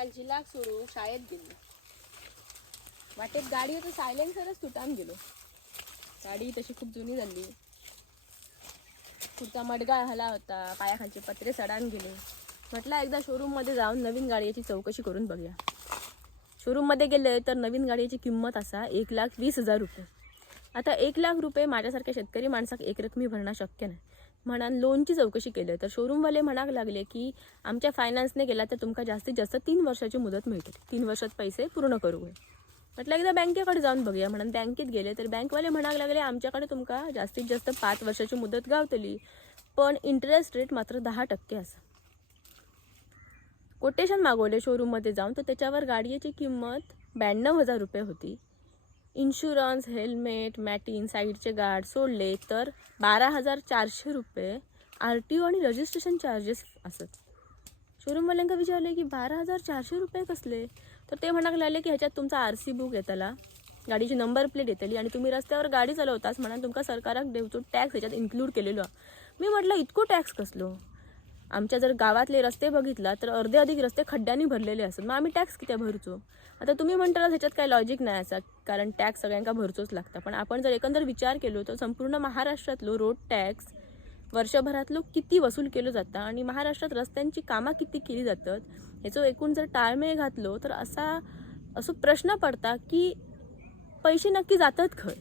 काल जिलाक सोडून शाळेत गेलो. वाटेत गाडी होतं सायलेन्सरच तुटान गेलो. गाडी तशी खूप जुनी झाली. पुढचा मडगा हला होता पायाखालचे पत्रे सडान गेले. म्हटलं एकदा शोरूममध्ये जाऊन नवीन गाडीची चौकशी करून बघूया. शोरूममध्ये गेले तर नवीन गाडीची किंमत असा एक लाख वीस हजार रुपये. आता एक लाख रुपये माझ्यासारख्या शेतकरी माणसाक एकरकमी भरणं शक्य नाही. म्हणान लोनची चौकशी केली तर शोरूमवाले म्हणाक लागले की आमच्या फायनान्सने गेला तर तुमका जास्तीत जास्त तीन वर्षाची मुदत मिळते तीन वर्षात पैसे पूर्ण करू म्हटलं एकदा बँकेकडे जाऊन बघूया. म्हणून बँकेत गेले तर? बँकवाले म्हणाक लागले आमच्याकडे तुमका जास्तीत जास्त पाच वर्षाची मुदत गावतली पण इंटरेस्ट रेट मात्र दहा टक्के असा. कोटेशन मागवले शोरूममध्ये जाऊन तर त्याच्यावर गाडीची किंमत ब्याण्णव हजार रुपये होती. इन्शुरन्स हेल्मेट मॅटिन साईडचे गार्ड सोडले तर बारा हजार चारशे रुपये आर टी ओ आणि रजिस्ट्रेशन चार्जेस असत. शोरूमवाल्यांका विचारले की बारा हजार चारशे रुपये कसले? तर ते म्हणाक लागले की ह्याच्यात तुमचा आर सी बुक येतला गाडीची नंबर प्लेट येतली आणि तुम्ही रस्त्यावर गाडी चालवताच म्हणून तुमका सरकाराक देवचो टॅक्स ह्याच्यात इन्क्लूड केलेलो. मी म्हटलं इतको टॅक्स कसलो? आमच्या जर गावातले रस्ते बघितला तर अर्धे अधिक रस्ते खड्ड्यांनी भरलेले असतात. मग आम्ही टॅक्स किती भरचो? आता तुम्ही म्हणताना ह्याच्यात काही लॉजिक नाही असा कारण टॅक्स सगळ्यांका भरचोच लागता. पण आपण जर एकंदर विचार केलो तर संपूर्ण महाराष्ट्रातलो रोड टॅक्स वर्षभरातलो किती वसूल केलो जाता आणि महाराष्ट्रात रस्त्यांची कामं किती केली जातात ह्याचो एकूण जर ताळमेळ घातलो तर असा असो प्रश्न पडता की पैसे नक्की जातात खंय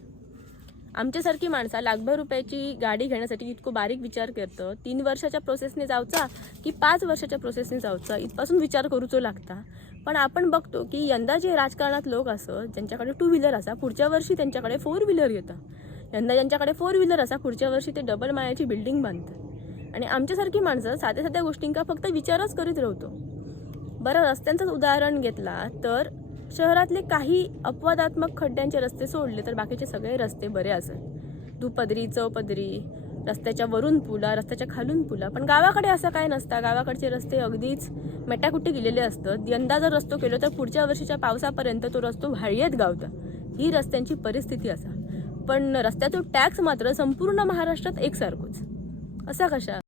आमच्यासारखी माणसा लाखभर रुपयाची गाडी घेण्यासाठी इतको बारीक विचार करतं. तीन वर्षाच्या प्रोसेसने जावचा की पाच वर्षाच्या प्रोसेसने जावचा इथपासून विचार करूचो लागता. पण आपण बघतो की यंदा जे राजकारणात लोक असत ज्यांच्याकडे टू व्हीलर असा पुढच्या वर्षी त्यांच्याकडे फोर व्हीलर येतं. यंदा ज्यांच्याकडे फोर व्हीलर असा पुढच्या वर्षी ते डबल माळ्याची बिल्डिंग बांधतात आणि आमच्यासारखी माणसं साध्या साध्या गोष्टींका फक्त विचारच करीत राहतो. बरं रस्त्यांचंच उदाहरण घेतला तर शहरातले काही अपवादात्मक खड्ड्यांचे रस्ते सोडले तर बाकीचे सगळे रस्ते बरे असत दुपदरी चौपदरी रस्त्याच्या वरून पुला रस्त्याच्या खालून पुला. पण गावाकडे असं काय नसतं. गावाकडचे रस्ते अगदीच मेटाकुटी गेलेले असतात. यंदा जर रस्तो केलो तर पुढच्या वर्षीच्या पावसापर्यंत तो रस्तो व्हाळयेत गावता. ही रस्त्यांची परिस्थिती असा पण रस्त्यातून टॅक्स मात्र संपूर्ण महाराष्ट्रात एकसारखोच. असा कशा